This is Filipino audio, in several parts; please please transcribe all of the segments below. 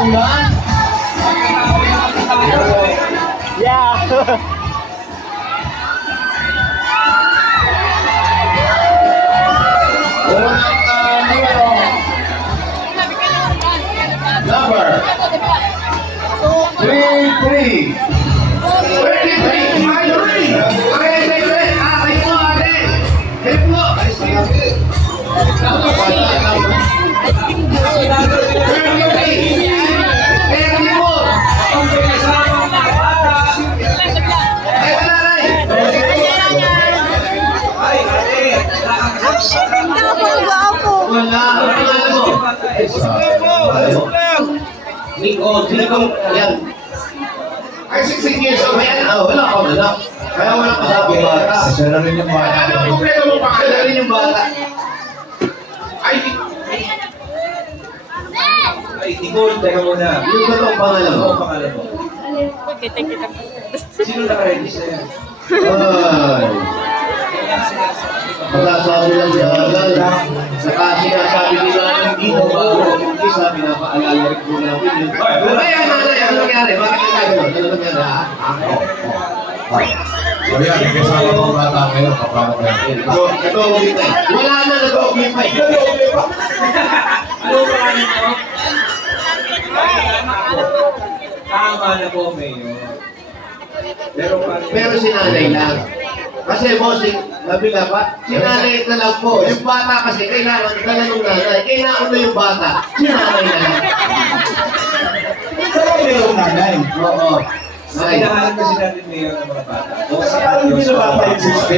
ulan. Yeah. Number 33. 33. Nicole, sila kong, yan. Ay, 16 years old, yan. Wala ka na lang. Kaya wala pa sa bata. Sila rin yung bata. Ano, kumpleto mo pa. Sila rin yung bata. Ay, Nicole, teka muna. yung totoong pangalan mo. Ano pangalan mo? Kita. Sino naka-register yan? Ay. Masasabi lang sa agad. Saka sinasabi nila dito bago umpisa, pinapaalala rin po natin yun. Ay, ano nangyari? Bakit nagkaganon? Ano nangyari? So yan, kasama mga bata ngayon, kapano kayo. Nag-o-oblipay. Wala na nag-o-oblipay. Ano pangalan mo? Tama na po, Mayor. Pero si nanay lang. Kasi bossing, nabila pa, si nanay na lang po. Yung bata kasi, kailangan dala ng nanay. Kailangan na yung bata, si nanay na lang. Pero may yung nanay. Oo. Ay, Kailangan kasi natin Mayor ng mga bata. Saan hindi na bata yung 16?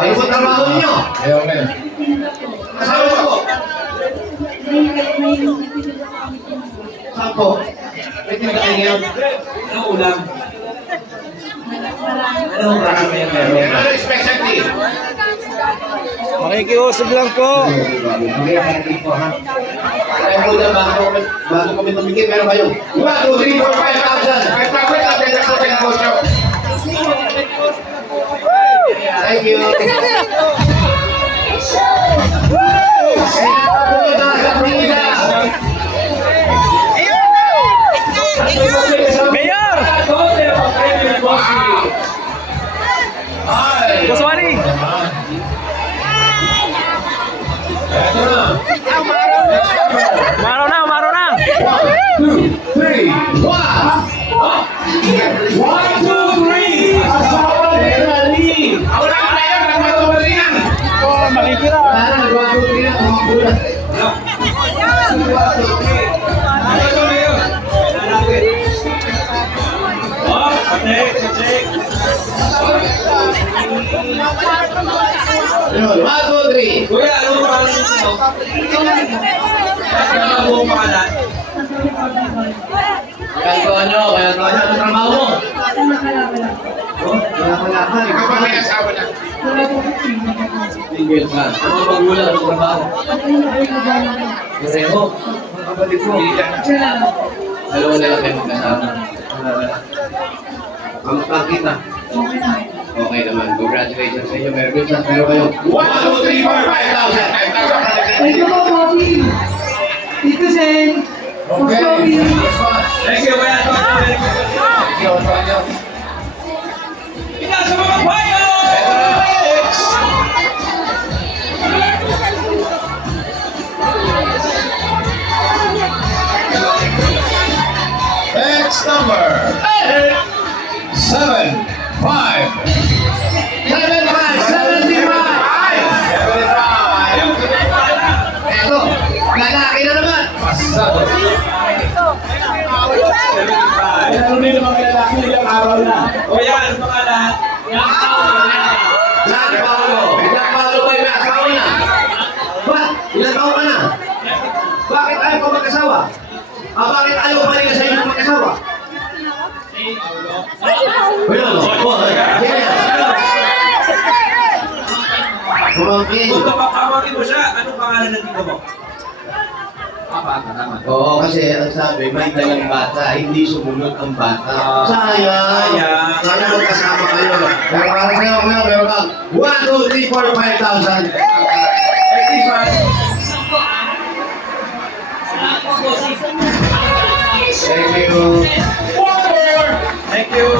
ay, sa trabaho niyo. Ayaw ngayon. Kasama ko. Saan po? May tindahan ngayon. Ano ulam? Anong marami yung meron? Ano specialty? Makikiusap lang po. Kaya po na bago kami tumigil, meron kayo. 1, 2, 3, 4, 5,000. Thank you. Mayor! Boss Wally! Ito na. Umaro na! 1, 2, 3, 1. 1, 2, 3. Asawa ni Rally. Ako na kayo, nagmatuloy yan. Oh, makikira. Wala na, 1, 2, 3 na. Kumakulat. Ano na yun? Hanapin. Oh, check. Yun, 1, 2, 3. Kuya, ano ang pangalan mo? Ano ang buong pangalan? Kaya ano trabaho mo? Oh, wala ka. Ikaw ba may asawa na? Single ka. Ano ang magulang ng trabaho? Pareho. Mga kapatid mo. Dalawa na lang kayo magkasama. Kamusta kita? Okay naman. Congratulations sa inyo. Meron sa pero kayo. 1, 2, 3, 4, 5,000. 5,000. Thank you po, Bobby. Tito Sen. Okay. Thank you, Kuya. Pinasa mga payo! Next number 7, 5. 75. Eto, lalaki na naman. Pasado. Ano din naman lalaki ilang araw na. Kuya, ano pangalan? Ilang Paulo kayo may asawa na? Ba? Ilang taon ka na? Bakit ayaw pa mag-asawa? Bakit ayaw pa rin sa inyo mag-asawa? Kung kapapawagin mo siya, anong pangalan ng tito mo? Bata naman. Oo, kasi ang sabi, may dalang bata, hindi sumunod ang bata. Sayang. Sana magkasama kayo. Pero para sa'yo, kuya, meron kang 1, 2, 3, 4, 5,000. Thank you. Thank you.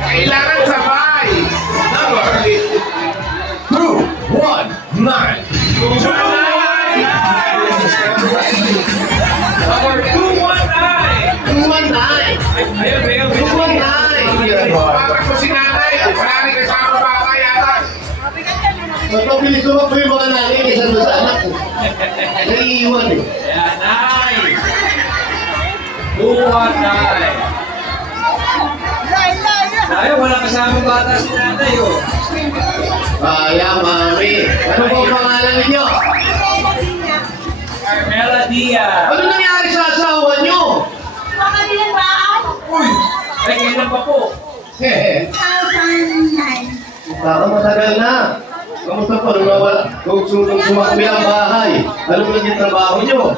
Kailangan sabay. Number 219. Number 219. 219. Ayun, ayun. 219. Bakit ko si nanay? Wala rin kasama bata yata. Mas mabilis tumakbo yung mga nanay kaysa doon sa anak ko. Naiiwan eh. Ayan, nice. 219. Tayo, wala kasamang bata si nanay, oh. Kaya, mami. Ano po ang pangalan ninyo? Carmela Diaz. Ano nangyari sa asawa nyo? Uy, ay, kailan pa po? Baka matagal na. Kamusta po nung nawala? Kung sumakbi ang bahay. Ano po naging trabaho nyo?